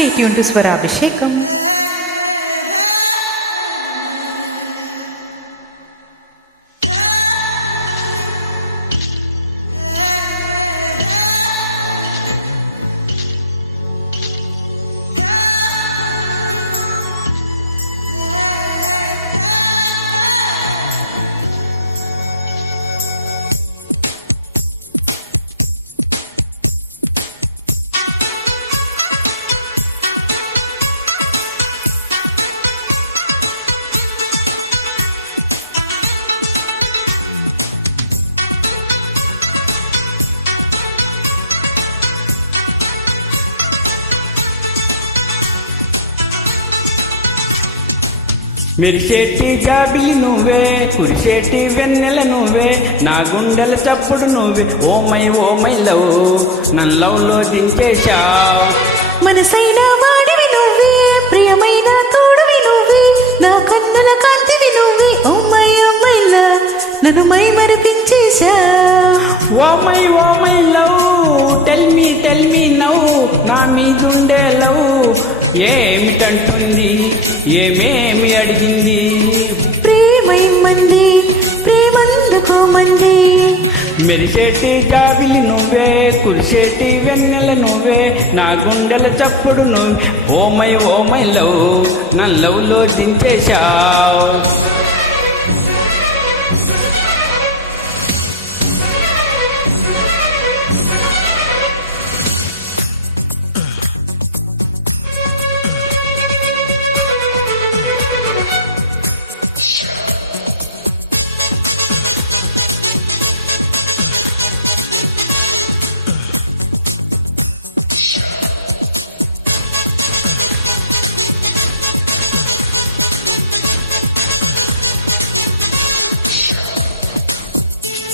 Stay tuned to Swarabhishekam. మెరిసేటి జాబిలి నువ్వే, కురిసేటి వెన్నెల నువ్వే, నా గుండెల చప్పుడు నువ్వే. ఓ మై లవ్, నన్ను లవ్ లో దించేశావ్. మనసైన వాడివి నువ్వే, ప్రియమైన తోడువి నువ్వే, నా కన్నుల కాంతివి నువ్వే. ఓ మై లవ్, నన్ను మై మరిపించేశావ్. Oh my love, tell me now, నా మీదుండే లవ్ ఏమిటంటుంది, ఏమేమి అడిగింది. ప్రేమైమంది, ప్రేమందుకోమంది. మెరిసేటి జాబిలి నువ్వే, కురిసేటి వెన్నెల నువ్వే, నా గుండెల చప్పుడు నువ్వే. ఓ మై లవ్, నన్ను లవ్ లో దించేశావ్.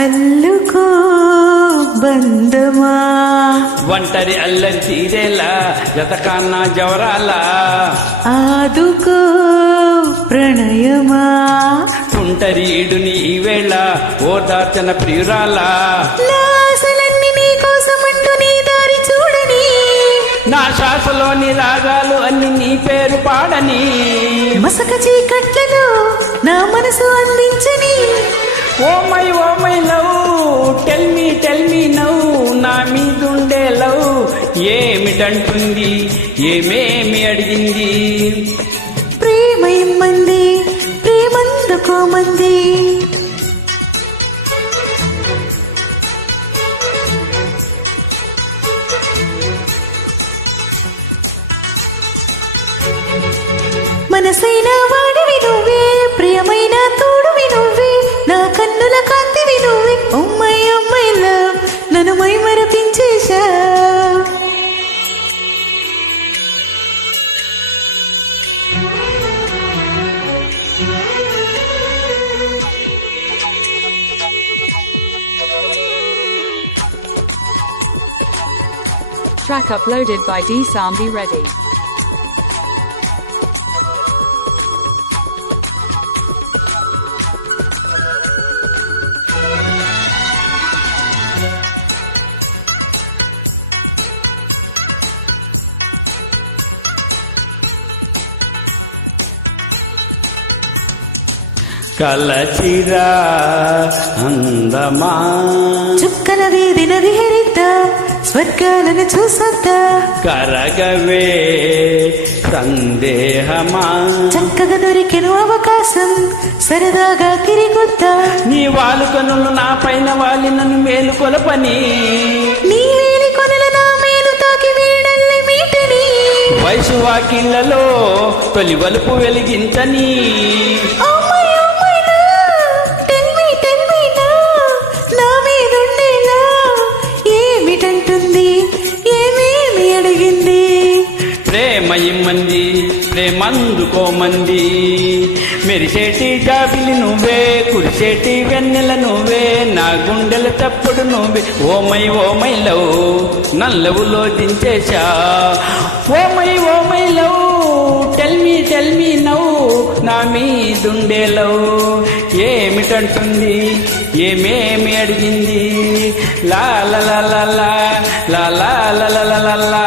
అల్లుకో బంధమా, ఒంటరి అల్లరి తీరేలా, జతకాన్నా జవరాలా, ఆదుకో ప్రణయమా, తుంటరి ఈడుని ఈవేళ ఓదార్చన ప్రియురాలా. ఆశలన్నీ నీ కోసమంటూ నీ దారి చూడని, నా శ్వాసలోని రాగాలు అన్ని నీ పేరు పాడని, మసక చీకట్లలో నా మనసు అందించని. Oh my love, tell me now, నా మీదుండే లవ్ ఏమిటంటుంది, ఏమేమి అడిగింది. ప్రేమైమంది, ప్రేమందుకోమంది. మనసైన వాడివి నువ్వే, ప్రియమైన తోడువి నువ్వే, నా కన్నుల కాంతివి నువ్వే. ఓ మై లవ్, నన్ను మై మరిపించేశావ్. Track uploaded by D Sambi Reddy. కలచిరా అందమా, చుక్కల వీధిన విహరిద్దా, స్వర్గాలను చూసొద్దా, కరగవే సందేహమా, చక్కగా దొరికెను అవకాశం, సరదాగా తిరిగొద్దా. నీ వాలు కనులు నా పైన వాలి నన్ను మేలు కొలపని, నీ వేలి కొనల నా మేలు తాకి వీడల్లి మీటని, వయసు వాకిళ్లలో తొలి వలుపు వెలిగించని. ప్రేమయిమ్మంది, ప్రేమందుకోమంది. మెరిసేటి జాబిలి నువ్వే, కురిసేటి వెన్నెల నువ్వే, నా గుండెల చప్పుడు నువ్వే. ఓ మై లవ్, నల్లవులో దించేశా. Oh my love, tell me now, నా మీదుండే లవ్ ఏమిటంటుంది, ఏమేమి అడిగింది. లా లా లా లా లా లా లా లా లా లా లా.